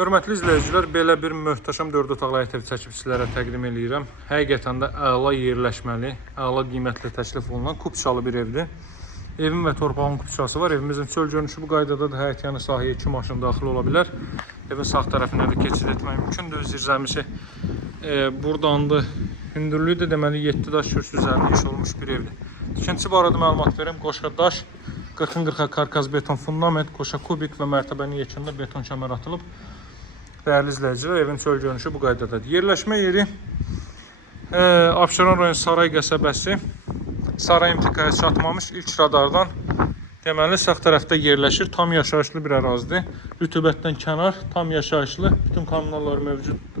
Hörmətli izləyicilər, belə bir möhtəşəm 4 otaqlı həyət evi çəkib sizlərə təqdim edirəm. Həqiqətən də əla yerləşməli, əla qiymətli təklif olunan kupçalı bir evdir. Evin və torpağın kupçası var. Evimizin çöl görünüşü bu qaydadadır. Həyət yanı sahəyə 2 maşın daxil ola bilər. Evin sağ tərəfinə də keçid etmək mümkündür. Zirzəmisi buradandır. Hündürlüyü də deməli 7 daş kürsü üzərində iş olmuş bir evdir. Tikinti barədə məlumat verim. Qoşa daş, 40-40 karkaz beton fundament, qoşa kubik və mərtəbənin yekunda beton kəmər atılıb. Dəyərli izləyicilər, evin çöl görünüşü bu qaydadadır. Yerləşmə yeri Abşeron rayon Saray qəsəbəsi. Saray imtikaya çatmamış ilk radardan deməli sağ tərəfdə yerləşir. Tam yaşayışlı bir ərazidir. Rütubətdən kənar, tam yaşayışlı, bütün kommunallar mövcud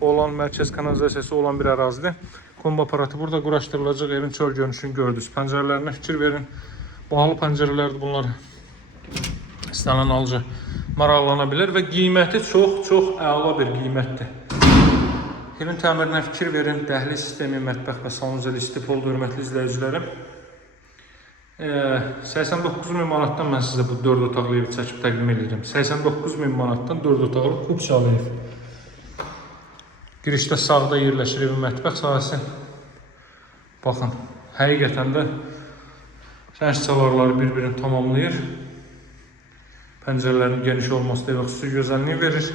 olan, mərkəz kanalizasiyası olan bir ərazidir. Kombi aparatı burada quraşdırılacaq. Evin çöl görünüşünü gördünüz. Pəncərələrinə fikir verin. Bahalı pəncərələrdir bunlar. İstənilən alıcı maraqlana bilər və qiyməti çox əla bir qiymətdir. Evin təmirinə fikir verin. Dəhliz sistemi, mətbəx və sanuzel istipoldu, hörmətli izləyicilərim. 89.000 manatdan mən sizə bu 4 otaqlı evi çəkib təqdim edirəm. 89.000 manatdan 4 otaqlı kupçalı ev. Girişdə sağda yerləşir evin mətbəx sahəsi. Baxın, həqiqətən də rəng çalarları bir-birini tamamlayır. Pəncərələrin geniş olması da evə xüsusi gözəlliyi verir.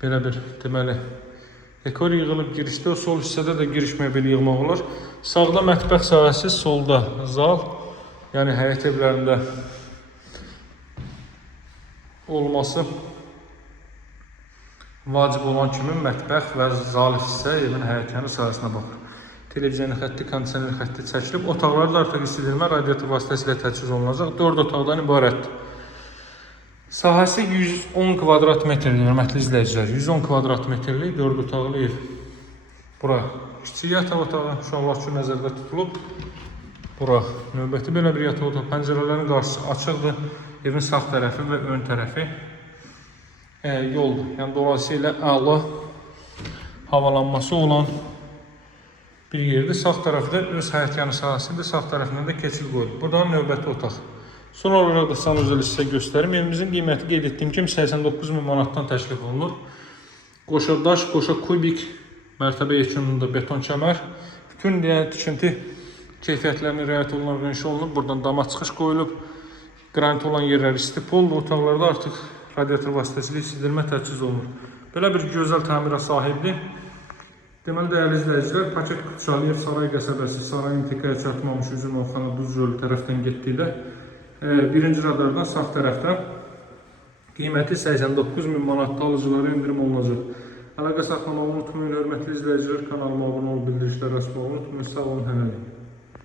Belə bir deməli dekor yığılıb girişdə, o sol hissədə də giriş mebeli yığmaq olar. Sağda mətbəx sahəsi, solda zal. Yəni həyət evlərində olması vacib olan kimi mətbəx və zal hissə evin həyət yanı sahəsinə baxır. Televizyon xətti, kondisioner xətti çəkilib. Otaqlarda artıq istilmə radiator vasitəsilə təchiz olunacaq. 4 otaqdan ibarətdir. Sahəsi 110 kvadrat metrlik, hörmətli izləyicilər. 110 kvadrat metrlik 4 otaqlı ev. Bura kiçik yataq otağı, uşaqlar üçün nəzərdə tutulub. Bura növbəti belə bir yataq otağı. Pəncərələrin qarşısı açıqdır. Evin sağ tərəfi və ön tərəfi yoldur. Yəni dolayısıyla əla havalanması olan bir yerdir. Sağ tərəfdə öz həyət yanı sahəsində, sağ tərəfindən də keçid qoyulub. Buradan növbəti otaq. Son olaraq da sanuzel sizə göstərim. Evimizin qiyməti qeyd etdiyim kimi 89.000 manatdan təklif olunur. Qoşa daş, qoşa kubik, mərtəbə yekununda beton kəmər. Bütün tikinti keyfiyyətlərinə riayət olunan inşa olunub. Buradan dama çıxış qoyulub. Qranit olan yerlər istipoldur. Otaqlarda artıq radiator vasitəsilə istilmə təchiz olunur. Belə bir gözəl təmirə sahibdir. Deməli, dəyərli izləyicilər, paket kupçalı ev Saray qəsəbəsi, Saray imtikaya çatmamış üzüm Oxana Duz yolu tərəfdən getdikdə birinci radardan sağ tərəfdə qiyməti 89.000 manatda alıcılara indirim olunacaq. Əlaqə saxlamağı unutmayın, hörmətli izləyicilər, kanalıma abunə olub bildirişləri açmağı unutmayın. Sağ olun, hələlik.